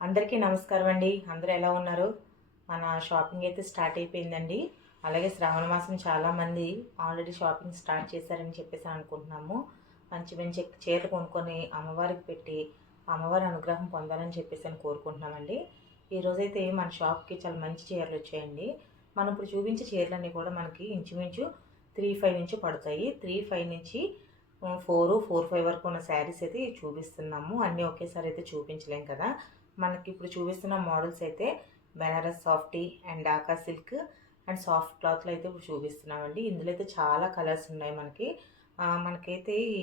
అందరికీ నమస్కారం అండి. అందరూ ఎలా ఉన్నారు? మన షాపింగ్ అయితే స్టార్ట్ అయిపోయిందండి. అలాగే శ్రావణ మాసం చాలామంది ఆల్రెడీ షాపింగ్ స్టార్ట్ చేశారని చెప్పేసి అనుకుంటున్నాము. మంచి మంచి చీరలు కొనుక్కొని అమ్మవారికి పెట్టి అమ్మవారి అనుగ్రహం పొందాలని చెప్పేసి అని కోరుకుంటున్నామండి. ఈరోజైతే మన షాప్కి చాలా మంచి చీరలు వచ్చాయండి. మనం ఇప్పుడు చూపించే చీరలన్నీ కూడా మనకి ఇంచుమించు త్రీ ఫైవ్ నుంచి పడతాయి. త్రీ ఫైవ్ నుంచి ఫోర్ ఫోర్ ఫైవ్ వరకు ఉన్న శారీస్ అయితే చూపిస్తున్నాము. అన్నీ ఒకేసారి అయితే చూపించలేం కదా. మనకి ఇప్పుడు చూపిస్తున్న మోడల్స్ అయితే Banaras softy and Dhaka silk and soft క్లాత్లో అయితే ఇప్పుడు చూపిస్తున్నామండి. ఇందులో అయితే చాలా కలర్స్ ఉన్నాయి మనకి. మనకైతే ఈ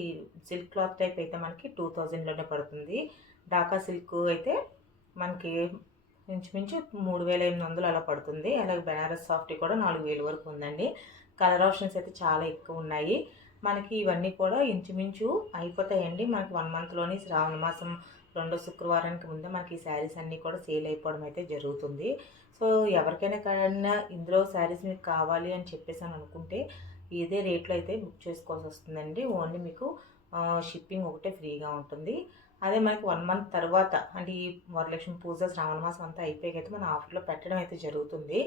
సిల్క్ క్లాత్ టైప్ అయితే మనకి టూ థౌజండ్లోనే పడుతుంది. డాకా సిల్క్ అయితే మనకి ఇంచుమించు మూడు వేల ఎనిమిది వందలు అలా పడుతుంది. అలాగే బెనారస్ సాఫ్టీ కూడా నాలుగు వేలు వరకు ఉందండి. కలర్ ఆప్షన్స్ అయితే చాలా ఎక్కువ ఉన్నాయి. మనకి ఇవన్నీ కూడా ఇంచుమించు అయిపోతాయండి. మనకి వన్ మంత్లోని శ్రావణ మాసం రెండో శుక్రవారానికి ముందే మనకి ఈ శారీస్ అన్నీ కూడా సేల్ అయిపోవడం అయితే జరుగుతుంది. సో ఎవరికైనా కన్నా ఇందులో శారీస్ మీకు కావాలి అని చెప్పేసి అని అనుకుంటే ఇదే రేట్లో అయితే బుక్ చేసుకోవాల్సి వస్తుందండి. ఓన్లీ మీకు షిప్పింగ్ ఒకటే ఫ్రీగా ఉంటుంది. అదే మనకి వన్ మంత్ తర్వాత అంటే ఈ వరలక్ష్మి పూజ శ్రావణ మాసం అంతా అయిపోయాక అయితే మన ఆఫర్లో పెట్టడం అయితే జరుగుతుంది.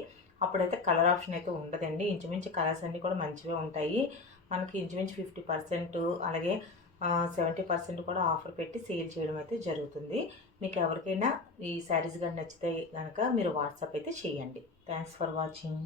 అప్పుడైతే కలర్ ఆప్షన్ అయితే ఉండదండి. ఇంచుమించు కలర్స్ అన్నీ కూడా మంచివే ఉంటాయి. మనకి ఇంచుమించు ఫిఫ్టీ పర్సెంట్ అలాగే సెవెంటీ పర్సెంట్ కూడా ఆఫర్ పెట్టి సేల్ చేయడం అయితే జరుగుతుంది. మీకు ఎవరికైనా ఈ శారీస్ కానీ నచ్చితే కనుక మీరు వాట్సాప్ అయితే చేయండి. Thanks for watching